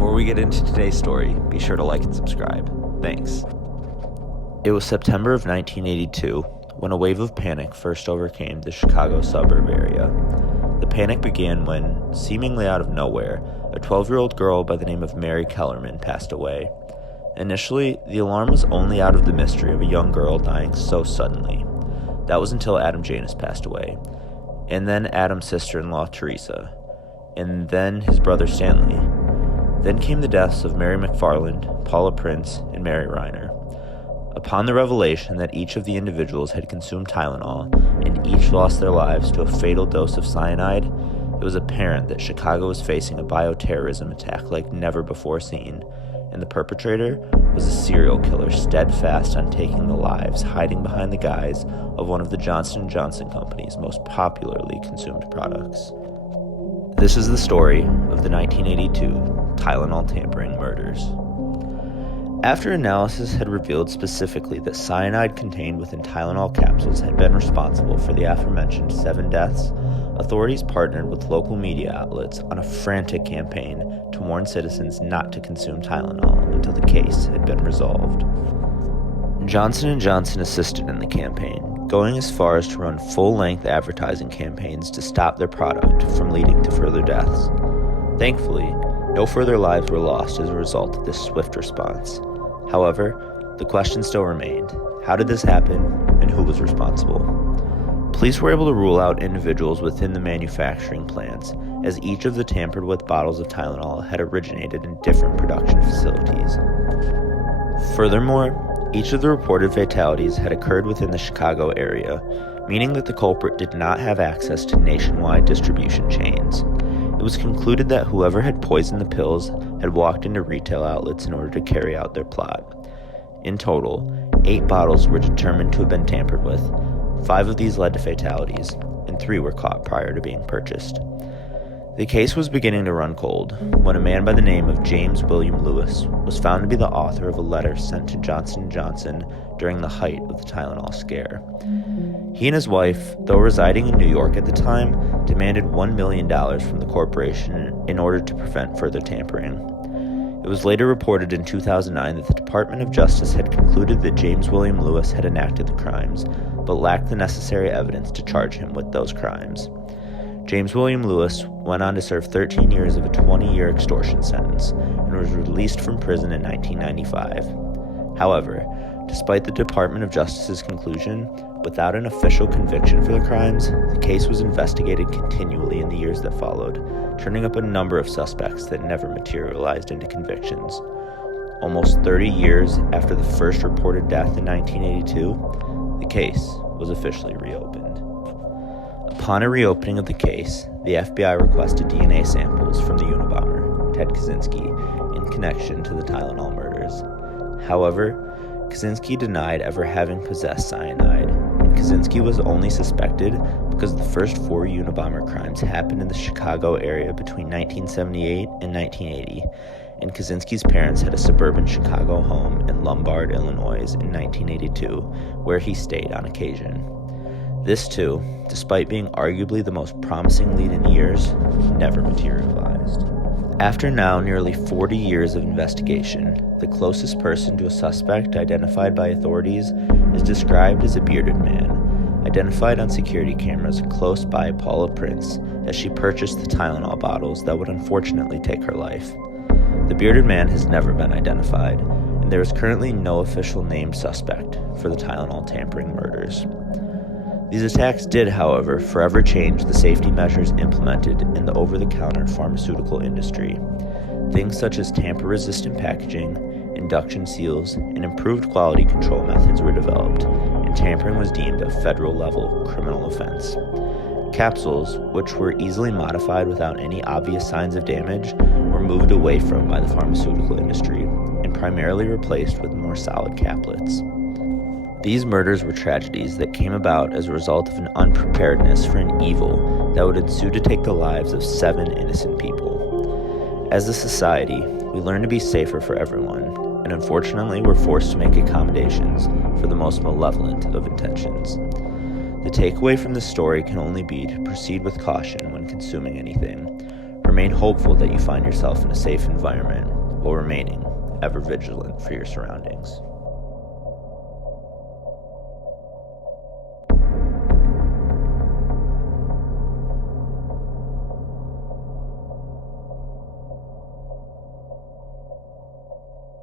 Before we get into today's story, be sure to like and subscribe. Thanks. It was September of 1982 when a wave of panic first overcame the Chicago suburb area. The panic began when, seemingly out of nowhere, a 12-year-old girl by the name of Mary Kellerman passed away. Initially, the alarm was only out of the mystery of a young girl dying so suddenly. That was until Adam Janus passed away, and then Adam's sister-in-law Teresa, and then his brother Stanley. Then came the deaths of Mary McFarland, Paula Prince, and Mary Reiner. Upon the revelation that each of the individuals had consumed Tylenol and each lost their lives to a fatal dose of cyanide, it was apparent that Chicago was facing a bioterrorism attack like never before seen, and the perpetrator was a serial killer steadfast on taking the lives, hiding behind the guise of one of the Johnson & Johnson Company's most popularly consumed products. This is the story of the 1982 Tylenol tampering murders. After analysis had revealed specifically that cyanide contained within Tylenol capsules had been responsible for the aforementioned 7 deaths, authorities partnered with local media outlets on a frantic campaign to warn citizens not to consume Tylenol until the case had been resolved. Johnson & Johnson assisted in the campaign, going as far as to run full-length advertising campaigns to stop their product from leading to further deaths. Thankfully, no further lives were lost as a result of this swift response. However, the question still remained: how did this happen, and who was responsible? Police were able to rule out individuals within the manufacturing plants, as each of the tampered-with bottles of Tylenol had originated in different production facilities. Furthermore, each of the reported fatalities had occurred within the Chicago area, meaning that the culprit did not have access to nationwide distribution chains. It was concluded that whoever had poisoned the pills had walked into retail outlets in order to carry out their plot. In total, 8 bottles were determined to have been tampered with. 5 of these led to fatalities, and 3 were caught prior to being purchased. The case was beginning to run cold when a man by the name of James William Lewis was found to be the author of a letter sent to Johnson & Johnson during the height of the Tylenol scare. He and his wife, though residing in New York at the time, demanded $1 million from the corporation in order to prevent further tampering. It was later reported in 2009 that the Department of Justice had concluded that James William Lewis had enacted the crimes, but lacked the necessary evidence to charge him with those crimes. James William Lewis went on to serve 13 years of a 20-year extortion sentence and was released from prison in 1995. However, despite the Department of Justice's conclusion, without an official conviction for the crimes, the case was investigated continually in the years that followed, turning up a number of suspects that never materialized into convictions. Almost 30 years after the first reported death in 1982, the case was officially reopened. Upon a reopening of the case, the FBI requested DNA samples from the Unabomber, Ted Kaczynski, in connection to the Tylenol murders. However, Kaczynski denied ever having possessed cyanide, and Kaczynski was only suspected because the first 4 Unabomber crimes happened in the Chicago area between 1978 and 1980, and Kaczynski's parents had a suburban Chicago home in Lombard, Illinois in 1982, where he stayed on occasion. This too, despite being arguably the most promising lead in years, never materialized. After now nearly 40 years of investigation, the closest person to a suspect identified by authorities is described as a bearded man, identified on security cameras close by Paula Prince as she purchased the Tylenol bottles that would unfortunately take her life. The bearded man has never been identified, and there is currently no official named suspect for the Tylenol tampering murders. These attacks did, however, forever change the safety measures implemented in the over-the-counter pharmaceutical industry. Things such as tamper-resistant packaging, induction seals, and improved quality control methods were developed, and tampering was deemed a federal-level criminal offense. Capsules, which were easily modified without any obvious signs of damage, were moved away from by the pharmaceutical industry and primarily replaced with more solid caplets. These murders were tragedies that came about as a result of an unpreparedness for an evil that would ensue to take the lives of 7 innocent people. As a society, we learn to be safer for everyone, and unfortunately we're forced to make accommodations for the most malevolent of intentions. The takeaway from this story can only be to proceed with caution when consuming anything. Remain hopeful that you find yourself in a safe environment while remaining ever vigilant for your surroundings.